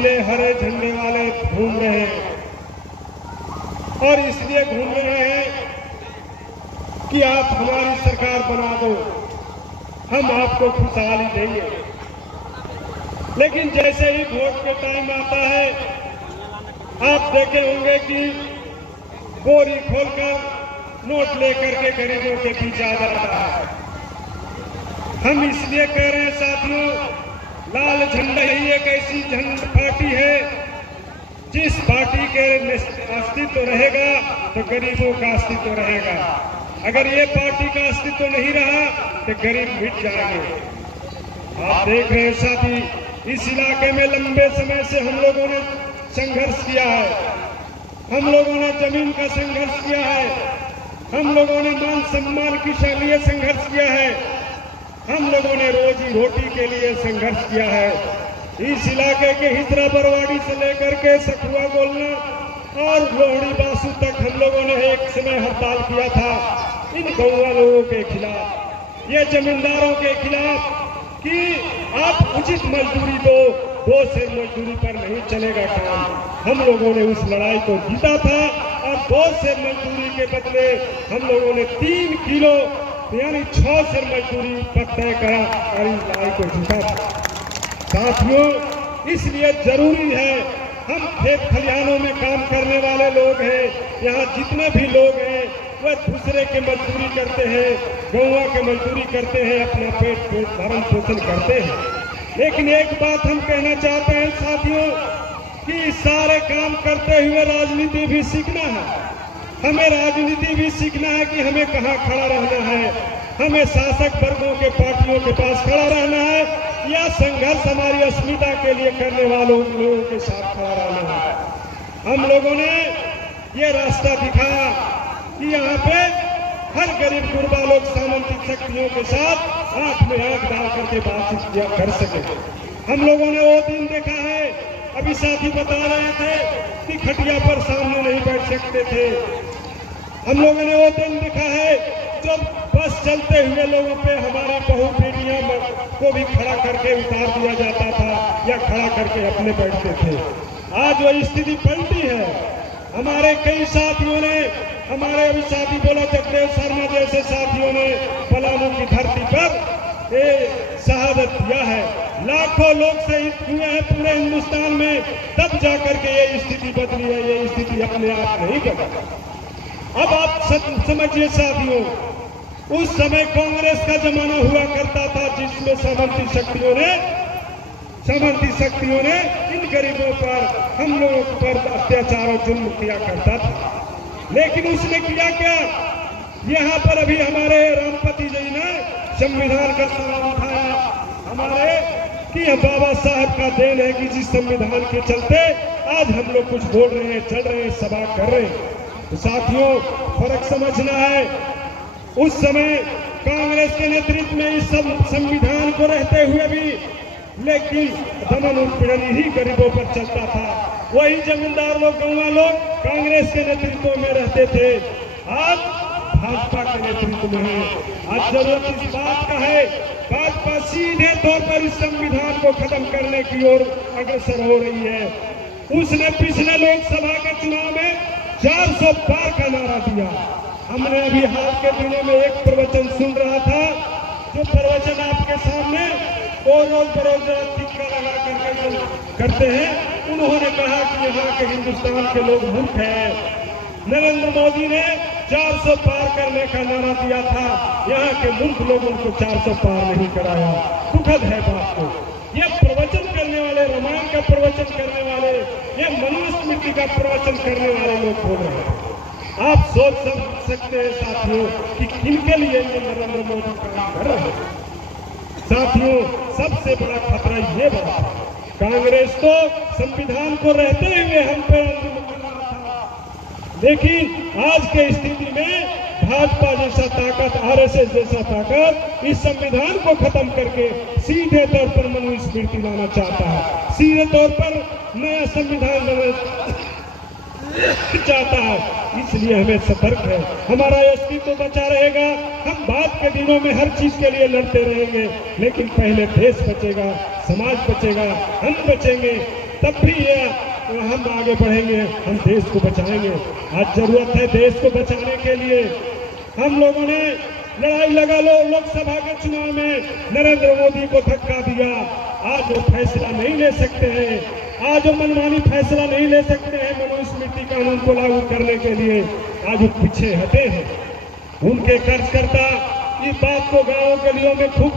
नीले हरे झंडे वाले घूम रहे हैं और इसलिए घूम रहे हैं कि आप हमारी सरकार बना दो, हम आपको खुशहाली देंगे। लेकिन जैसे ही वोट के टाइम आता है, आप देखे होंगे कि बोरी खोलकर नोट लेकर के गरीबों के पीछे आ जाता है। हम इसलिए कह रहे हैं साथियों, लाल झंडा ही एक ऐसी पार्टी है जिस पार्टी के अस्तित्व रहेगा तो गरीबों का अस्तित्व रहेगा। अगर ये पार्टी का अस्तित्व नहीं रहा तो गरीब मिट जाएंगे। आप देख रहे हैं साथी, इस इलाके में लंबे समय से हम लोगों ने संघर्ष किया है, हम लोगों ने जमीन का संघर्ष किया है, हम लोगों ने मान सम्मान के लिए संघर्ष किया है, हम लोगों ने रोजी रोटी के लिए संघर्ष किया है। इस इलाके के हिजरा बरवाड़ी से लेकर के सखुआ गोलना और लोहड़ी बासु तक हम लोगों ने एक समय हड़ताल किया था इन गौवा लोगों के खिलाफ, ये जमींदारों के खिलाफ कि आप उचित मजदूरी दो, 2 सेर मजदूरी पर नहीं चलेगा काम। हम लोगों ने उस लड़ाई को जीता था और 2 सेर मजदूरी के बदले हम लोगों ने 3 किलो यानी 6 सेर मजदूरी पर तय करा और इस लड़ाई को जीता। साथियों, इसलिए जरूरी है, हम खेत खलिहानों में काम करने वाले लोग हैं, यहाँ जितने भी लोग हैं वह दूसरे के मजदूरी करते हैं, गौवा के मजदूरी करते हैं, अपना पेट भरण पोषण करते हैं। लेकिन एक बात हम कहना चाहते हैं साथियों कि सारे काम करते हुए राजनीति भी सीखना है। हमें राजनीति भी सीखना है कि हमें कहाँ खड़ा रहना है, हमें शासक वर्गों के पार्टियों के पास खड़ा रहना है या संघर्ष हमारी अस्मिता के लिए करने वालों लोगों के साथ खड़ा रहना है। हम लोगों ने ये रास्ता दिखाया कि यहाँ पे हर गरीब गुरबा लोग सामंतिक शक्तियों के साथ आंख में आंख डाल करके बातचीत कर सके। हम लोगों ने वो दिन देखा है, अभी साथी बता रहे थे कि खटिया पर सामने नहीं बैठ सकते थे। हम लोगों ने वो दिन देखा है जब बस चलते हुए लोगों पे हमारी बहू बेटियां को भी खड़ा करके उतार दिया जाता था या खड़ा करके अपने बैठते थे। आज वो स्थिति पलटी है। हमारे कई साथियों ने, हमारे अभी साथी बोला जगदेव शर्मा जैसे साथियों ने पलामू की धरती पर शहादत दिया है। लाखों लोग शहीद हुए हैं पूरे हिंदुस्तान में, तब जाकर के ये स्थिति बदली है। ये स्थिति अपने आप नहीं बदली। अब आप समझिए साथियों, उस समय कांग्रेस का जमाना हुआ करता था जिसमें सामंती शक्तियों ने इन गरीबों पर, हम लोगों पर अत्याचार और जुल्म किया करता था। लेकिन उसने किया क्या? यहाँ पर अभी हमारे रामपति जी ने संविधान का सवाल उठाया हमारे कि बाबा साहब का देन है कि जिस संविधान के चलते आज हम लोग कुछ बोल रहे हैं, चल रहे हैं, सभा कर रहे हैं। तो साथियों, फर्क समझना है। उस समय कांग्रेस के नेतृत्व में इस संविधान को रहते हुए भी लेकिन दमन उत्पीड़न ही गरीबों पर चलता था। वही जमींदार लोग, गौवा लोग कांग्रेस के नेतृत्व में रहते थे, आज भाजपा के नेतृत्व में है। आज जरूरत इस बात का है, भाजपा सीधे तौर पर इस संविधान को खत्म करने की ओर अग्रसर हो रही है। उसने पिछले लोकसभा के चुनाव में 400 पार का नारा दिया। हमने अभी हाल के दिनों में एक प्रवचन सुन रहा था, जो प्रवचन आपके सामने और रोज बरोज टिक्का लगा करते हैं। उन्होंने कहा कि यहाँ के हिंदुस्तान के लोग मूर्ख हैं। नरेंद्र मोदी ने 400 पार करने का नारा दिया था, यहाँ के मूर्ख लोगों को 400 पार नहीं कराया। दुखद है बात को। ये प्रवचन करने वाले, रामायण का प्रवचन करने वाले, ये मनुस्मृति का प्रवचन करने वाले लोग बोल रहे हैं। आप सोच सकते हैं साथियों कि किनके लिए ये नरेंद्र मोदी काम कर रहे हैं। साथियों, सबसे बड़ा खतरा ये बना, कांग्रेस तो संविधान को रहते हुए हम पे लेकिन आज के स्थिति में भाजपा जैसा ताकत, आरएसएस जैसा ताकत इस संविधान को खत्म करके सीधे तौर पर मनुस्मृति लाना चाहता है, सीधे तौर पर नया संविधान चाहता है। इसलिए हमें सतर्क है। हमारा अस्तित्व बचा रहेगा। हम बाद के दिनों में हर चीज के लिए लड़ते रहेंगे, लेकिन पहले देश बचेगा, समाज बचेगा, हम बचेंगे। तब भी हम आगे बढ़ेंगे, हम देश को बचाएंगे। आज जरूरत है देश को बचाने के लिए। हम लोगों ने लड़ाई लगा लो लोकसभा के चुनाव में नरेंद्र मोदी को धक्का दिया। आज वो फैसला नहीं ले सकते हैं, आज वो मनमानी फैसला नहीं ले सकते हैं मनुस्मृति कानून को लागू करने के लिए। आज वो पीछे हटे हैं। उनके कर्जकर्ता इस बात को गांवों गलियों में खूब